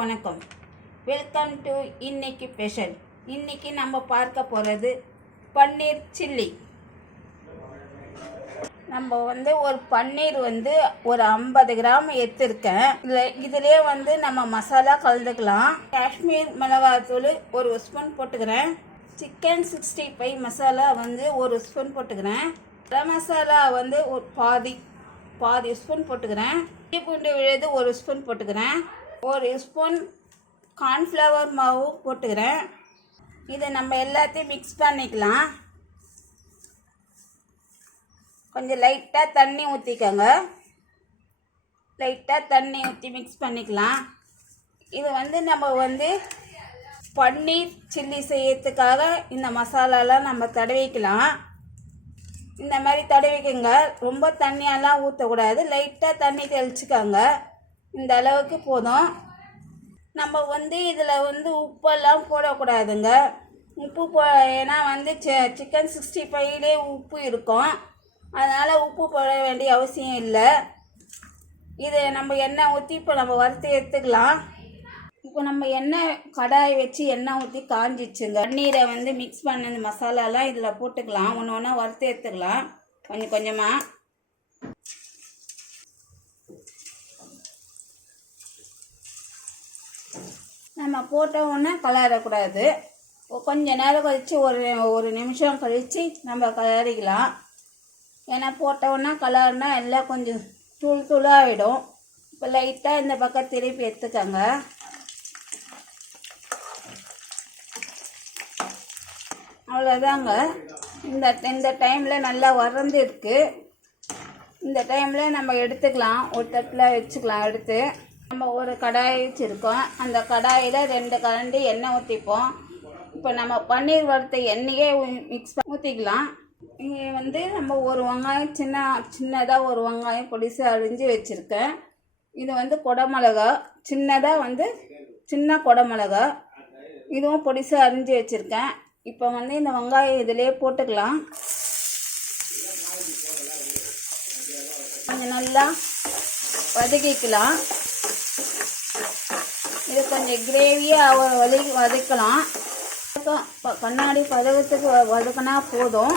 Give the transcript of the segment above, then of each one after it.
வணக்கம். Welcome to இன்னைக்கு special. இன்னைக்கு நம்ம பார்க்க போகிறது பன்னீர் சில்லி. நம்ம ஒரு பன்னீர் ஒரு 50 கிராம் எடுத்துருக்கேன். இதிலே நம்ம மசாலா கலந்துக்கலாம். காஷ்மீர் மிளகாத்தூள் ஒரு ஸ்பூன் போட்டுக்கிறேன். சிக்கன் 65 மசாலா ஒரு ஸ்பூன் போட்டுக்கிறேன். கரம் மசாலா ஒரு பாதி ஸ்பூன் போட்டுக்கிறேன். இஞ்சி பூண்டு விழுது ஒரு ஸ்பூன் போட்டுக்கிறேன். ஒரு ஸ்பூன் கார்ன்ஃப்ளவர் மாவு போட்டுக்கிறேன். இதை நம்ம எல்லாத்தையும் மிக்ஸ் பண்ணிக்கலாம். கொஞ்சம் லைட்டாக தண்ணி ஊற்றிக்கோங்க. லைட்டாக தண்ணி ஊற்றி மிக்ஸ் பண்ணிக்கலாம். இது நம்ம பன்னீர் சில்லி செய்யறதுக்காக இந்த மசாலாலாம் நம்ம தடவிக்கலாம். இந்த மாதிரி தடவிக்கங்க. ரொம்ப தண்ணியெல்லாம் ஊற்றக்கூடாது. லைட்டாக தண்ணி தெளிச்சுக்கோங்க. இந்த அளவுக்கு போதும். நம்ம இதில் உப்பெல்லாம் போடக்கூடாதுங்க. உப்பு ஏன்னா சிக்கன் 65லே உப்பு இருக்கும். அதனால் உப்பு போட வேண்டிய அவசியம் இல்லை. இது நம்ம எண்ணெய் ஊற்றி இப்போ நம்ம வறுத்து எடுத்துக்கலாம். இப்போ நம்ம எண்ணெய் கடாய் வச்சு எண்ணெய் ஊற்றி காஞ்சிச்சுங்க. பன்னீரை மிக்ஸ் பண்ண மசாலாலாம் இதில் போட்டுக்கலாம். ஒன்று ஒன்றா வறுத்து எடுத்துக்கலாம் கொஞ்சம் கொஞ்சமாக. நம்ம போட்ட உடனே கலரக்கூடாது. கொஞ்சம் நேரம் கழித்து ஒரு நிமிஷம் கழித்து நம்ம கலரிக்கலாம். ஏன்னா போட்ட உடனே கலர்னா எல்லாம் கொஞ்சம் தூள் தூளாகிடும். இப்போ லைட்டாக இந்த பக்கம் திருப்பி எடுத்துக்கோங்க. அவ்வளோதாங்க. இந்த டைமில் நல்லா வறந்து இருக்குது. இந்த டைமில் நம்ம எடுத்துக்கலாம். ஒரு தட்டில் வச்சுக்கலாம். எடுத்து நம்ம ஒரு கடாய் வச்சுருக்கோம். அந்த கடாயில் 2 கரண்டி எண்ணெய் ஊற்றிப்போம். இப்போ நம்ம பன்னீர் வறுத்த எண்ணெயே மிக்ஸ் ஊற்றிக்கலாம். இங்கே நம்ம ஒரு வெங்காயம் சின்னதாக ஒரு வெங்காயம் பொடிசு அரிஞ்சு வச்சுருக்கேன். இது குடமிளகா சின்னதாக சின்ன குடமிளகா. இதுவும் பொடிசு அரிஞ்சு வச்சுருக்கேன். இப்போ இந்த வெங்காயம் இதிலே போட்டுக்கலாம். கொஞ்சம் நல்லா வதக்கிக்கலாம். இது கொஞ்சம் கிரேவியாக வதக்கலாம். கண்ணாடி பதவத்துக்கு வதக்கினா போதும்.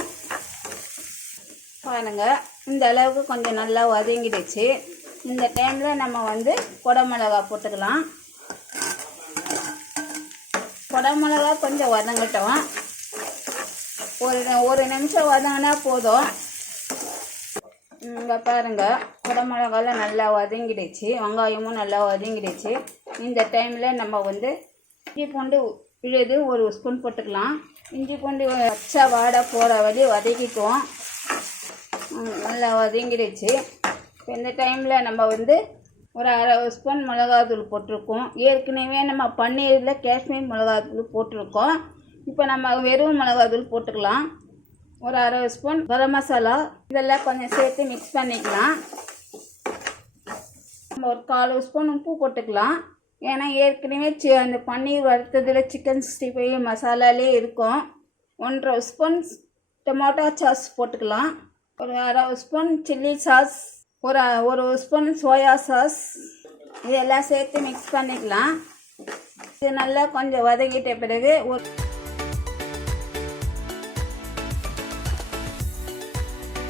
பாருங்கள், இந்த அளவுக்கு கொஞ்சம் நல்லா வதங்கிடுச்சு. இந்த டைமில் நம்ம குடமிளகா போட்டுக்கலாம். குடமிளகா கொஞ்சம் வதங்கட்டும். ஒரு நிமிஷம் வதங்கினா போதும். இங்கே பாருங்கள், குடமிளகாலாம் நல்லா வதங்கிடுச்சு. வெங்காயமும் நல்லா வதங்கிடுச்சு. இந்த டைமில் நம்ம இஞ்சி பூண்டு விழுது ஒரு ஸ்பூன் போட்டுக்கலாம். இஞ்சி பூண்டு பச்சை வாடை போகிற வழி வதக்கிக்குவோம். நல்லா வதங்கிடுச்சு. இப்போ இந்த டைமில் நம்ம ஒரு அரை ஸ்பூன் மிளகாத்தூள் போட்டிருக்கோம். ஏற்கனவே நம்ம பன்னீரில் காஷ்மீர் மிளகாத்தூள் போட்டிருக்கோம். இப்போ நம்ம வெறும் மிளகாத்தூள் போட்டுக்கலாம். ஒரு அரை ஸ்பூன் கரம் மசாலா இதெல்லாம் கொஞ்சம் சேர்த்து மிக்ஸ் பண்ணிக்கலாம். நம்ம ஒரு 1/4 ஸ்பூன் உப்பு போட்டுக்கலாம். ஏன்னா ஏற்கனவே அந்த பன்னீர் வறுத்ததில் சிக்கன் 65 மசாலாலே இருக்கும். 1/2 ஸ்பூன் டொமேட்டோ சாஸ் போட்டுக்கலாம். ஒரு அரை ஸ்பூன் சில்லி சாஸ், ஒரு ஸ்பூன் சோயா சாஸ் இதெல்லாம் சேர்த்து மிக்ஸ் பண்ணிக்கலாம். இது நல்லா கொஞ்சம் வதங்கிட்ட பிறகு